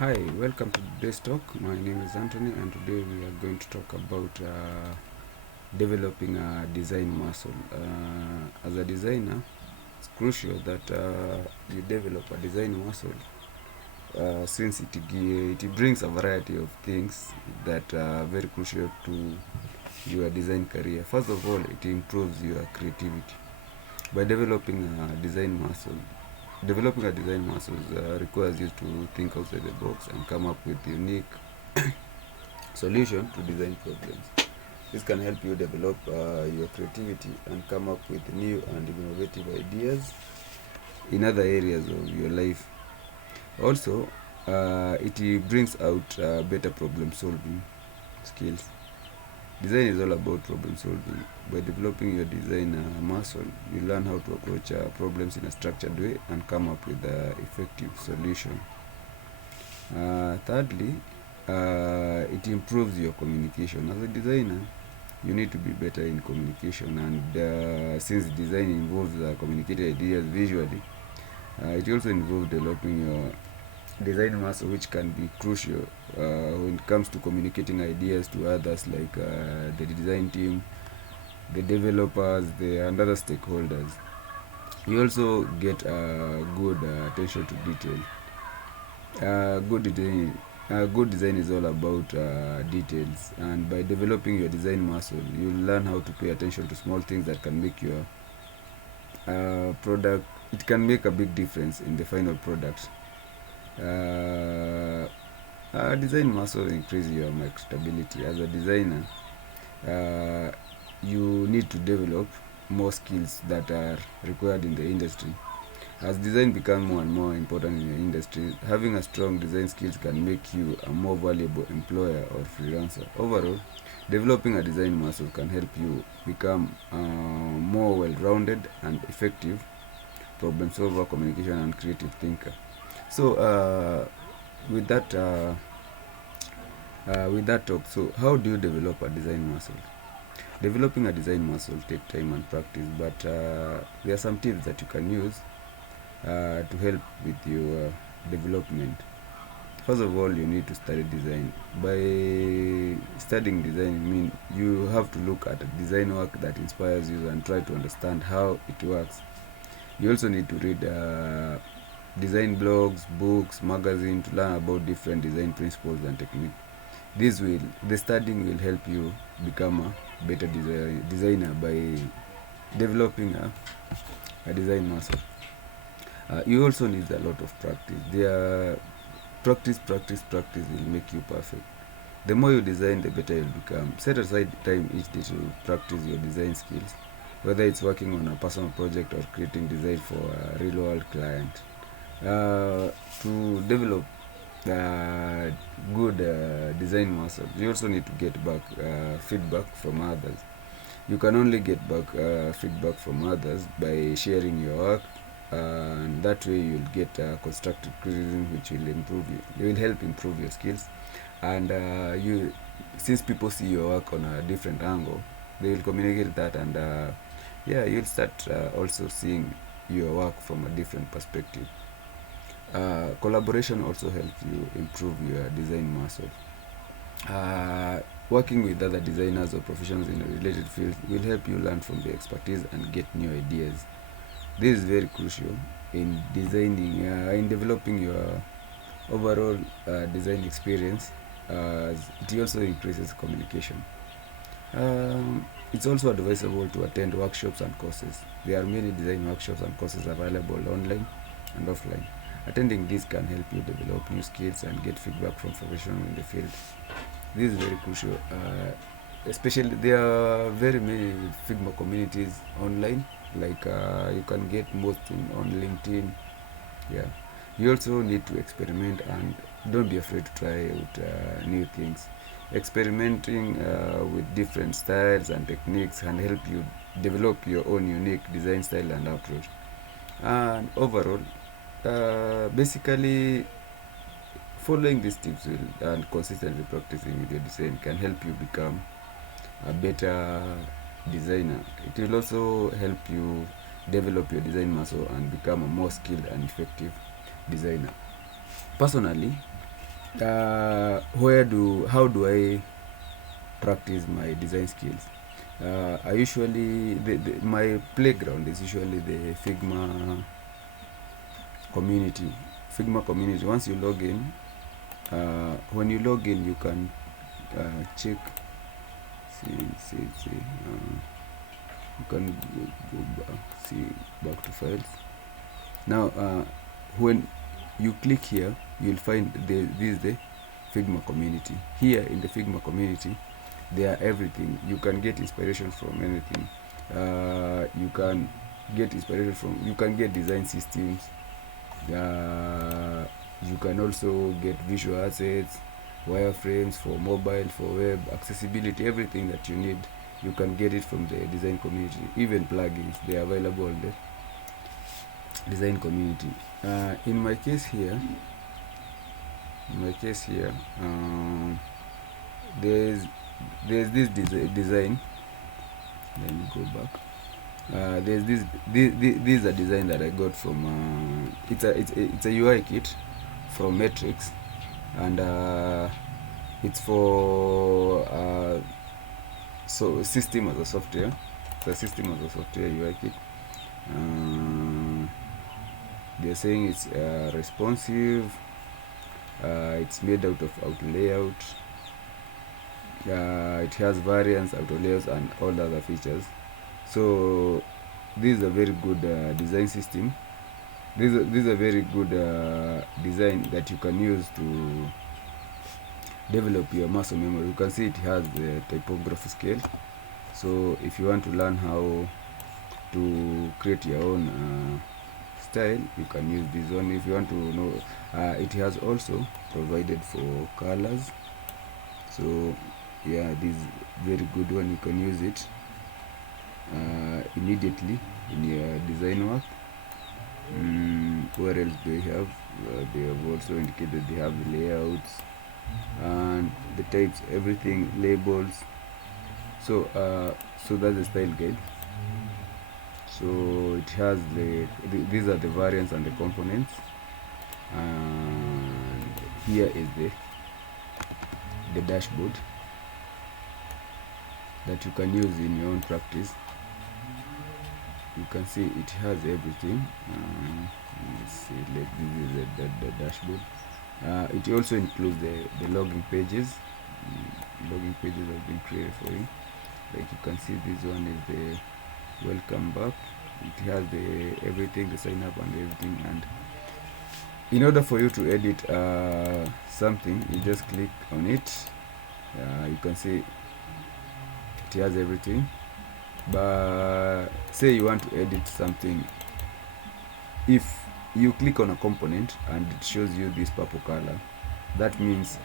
Hi, welcome to today's talk. My name is Anthony, and today we are going to talk about developing a design muscle. As a designer, it's crucial that you develop a design muscle since it brings a variety of things that are very crucial to your design career. First of all, it improves your creativity. By developing a design muscle requires you to think outside the box and come up with unique solution to design problems. This can help you develop your creativity and come up with new and innovative ideas in other areas of your life. Also, it brings out better problem solving skills. Design is all about problem solving. By developing your design muscle, you learn how to approach problems in a structured way and come up with an effective solution. Thirdly, it improves your communication. As a designer, you need to be better in communication, and since design involves communicating ideas visually, it also involves developing your design muscle, which can be crucial when it comes to communicating ideas to others, like the design team, the developers, and other stakeholders. You also get good attention to detail. Good design is all about details, and by developing your design muscle, you'll learn how to pay attention to small things that can make your product. It can make a big difference in the final product. Design muscle increase your marketability. As a designer, uh, you need to develop more skills that are required in the industry. As design becomes more and more important in the industry, having a strong design skills can make you a more valuable employer or freelancer. Overall, developing a design muscle can help you become more well-rounded and effective problem solver, communication, and creative thinker. So, with that, uh, with that talk, so how do you develop a design muscle? Developing a design muscle take time and practice, but there are some tips that you can use to help with your development. First of all, you need to study design. By studying design, I mean you have to look at a design work that inspires you and try to understand how it works. You also need to read design blogs, books, magazines to learn about different design principles and techniques. The studying will help you become a better designer by developing a design muscle. You also need a lot of practice. Practice will make you perfect. The more you design, the better you'll become. Set aside time each day to practice your design skills, whether it's working on a personal project or creating design for a real world client. To develop good design muscle, you also need to get back feedback from others. You can only get back feedback from others by sharing your work, and that way you'll get constructive criticism, which will improve you. It will help improve your skills, and you, since people see your work on a different angle, they will communicate that, and yeah, you'll start also seeing your work from a different perspective. Collaboration also helps you improve your design muscle. Working with other designers or professionals in a related field will help you learn from their expertise and get new ideas. This is very crucial in developing your overall design experience. It also increases communication. It's also advisable to attend workshops and courses. There are many design workshops and courses available online and offline. Attending these can help you develop new skills and get feedback from professionals in the field. This is very crucial. Especially, there are very many Figma communities online. Like you can get most on LinkedIn. Yeah. You also need to experiment and don't be afraid to try out new things. Experimenting with different styles and techniques can help you develop your own unique design style and approach. And overall, basically, following these tips and consistently practicing with your design can help you become a better designer. It will also help you develop your design muscle and become a more skilled and effective designer. Personally, How do I practice my design skills? I usually my playground is usually the community Figma community. Once you log in, when you log in, you can check, see you can go back, see back to files. Now when you click here, you'll find this is the Figma community. Here in the Figma community, there are everything. You can get inspiration from anything. You can get inspiration from, you can get design systems. You can also get visual assets, wireframes for mobile, for web, accessibility, everything that you need. You can get it from the design community. Even plugins, they are available on the design community. In my case here, there's this design. Let me go back. There's this is a design that I got from it's a UI kit from Matrix, and it's for so system as a software. It's a system as a software UI kit. They're saying it's responsive. It's made out of auto layout. It has variants, auto layouts, and all the other features. So this is a very good design system. This is a very good design that you can use to develop your muscle memory. You can see it has the typography scale. So if you want to learn how to create your own style, you can use this one. If you want to know, it has also provided for colors. So yeah, this is very good one. You can use it immediately in your design work. Where else do they have? They have also indicated they have layouts and the types, everything, labels. So so that's the style guide. So it has these are the variants and the components, and here is the dashboard that you can use in your own practice. You can see it has everything. Let's see, this is the dashboard. It also includes the login pages. Login pages have been created for you. Like you can see, this one is the welcome back. It has the everything, the sign up and everything. And in order for you to edit something, you just click on it. You can see it has everything. But say you want to edit something, if you click on a component and it shows you this purple color, that means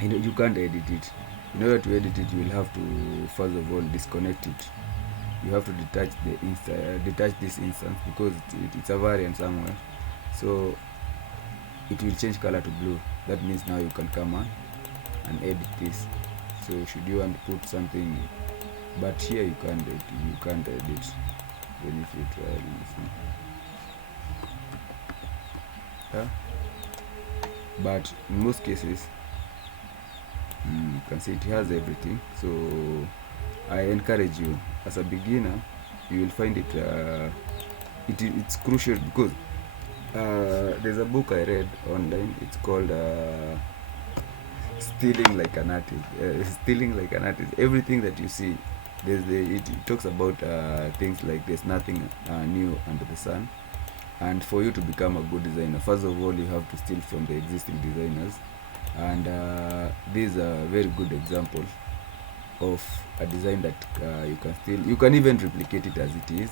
you can't edit it. In order to edit it, you will have to first of all disconnect it. You have to detach this instance, because it's a variant somewhere. So it will change color to blue. That means now you can come on and edit this. So should you want to put something, but here you can't edit. Then if you try, but in most cases, you can see it has everything. So I encourage you, as a beginner, you will find it it's crucial, because there's a book I read online. It's called Stealing Like an Artist. Stealing Like an Artist. Everything that you see, it talks about things like there's nothing new under the sun. And for you to become a good designer, first of all, you have to steal from the existing designers. And this is a very good example of a design that you can steal. You can even replicate it as it is,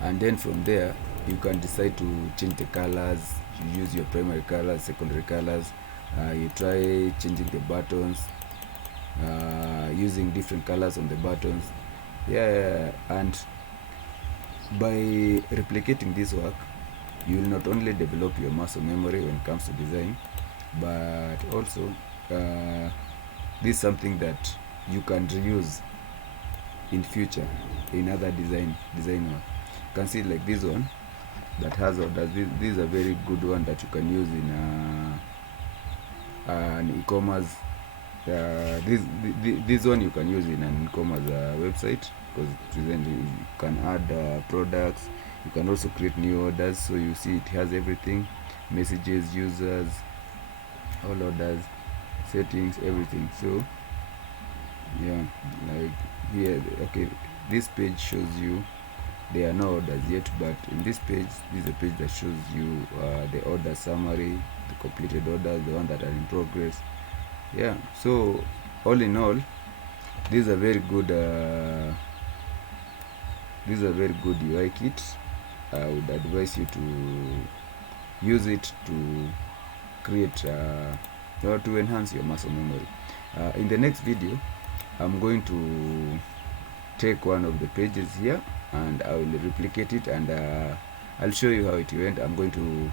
and then from there you can decide to change the colors. You use your primary colors, secondary colors. You try changing the buttons, using different colors on the buttons. And by replicating this work, you will not only develop your muscle memory when it comes to design, but also this is something that you can reuse in future in other design work. You can see like this one that has or does this. This is a very good one that you can use an e-commerce. This one you can use in an e-commerce website, because then you can add products. You can also create new orders. So you see it has everything: messages, users, all orders, settings, everything. So yeah, like here, okay, this page shows you there are no orders yet, but in this page, this is a page that shows you the order summary, the completed orders, the ones that are in progress. Yeah, so all in all, this is a very good UI kit. I would advise you to use it to create or to enhance your muscle memory. In the next video, I'm going to take one of the pages here and I will replicate it, and I'll show you how it went. I'm going to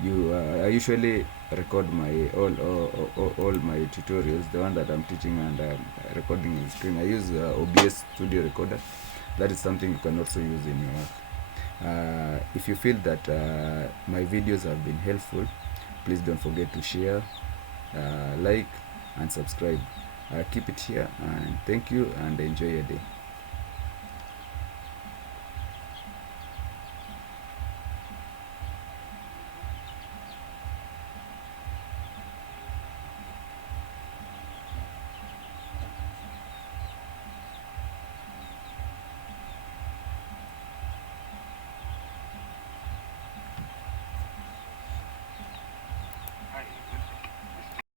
I usually record my all my tutorials, the one that I'm teaching and recording in screen. I use OBS Studio Recorder. That is something you can also use in your work. If you feel that my videos have been helpful, please don't forget to share, like, and subscribe. Keep it here, and thank you, and enjoy your day.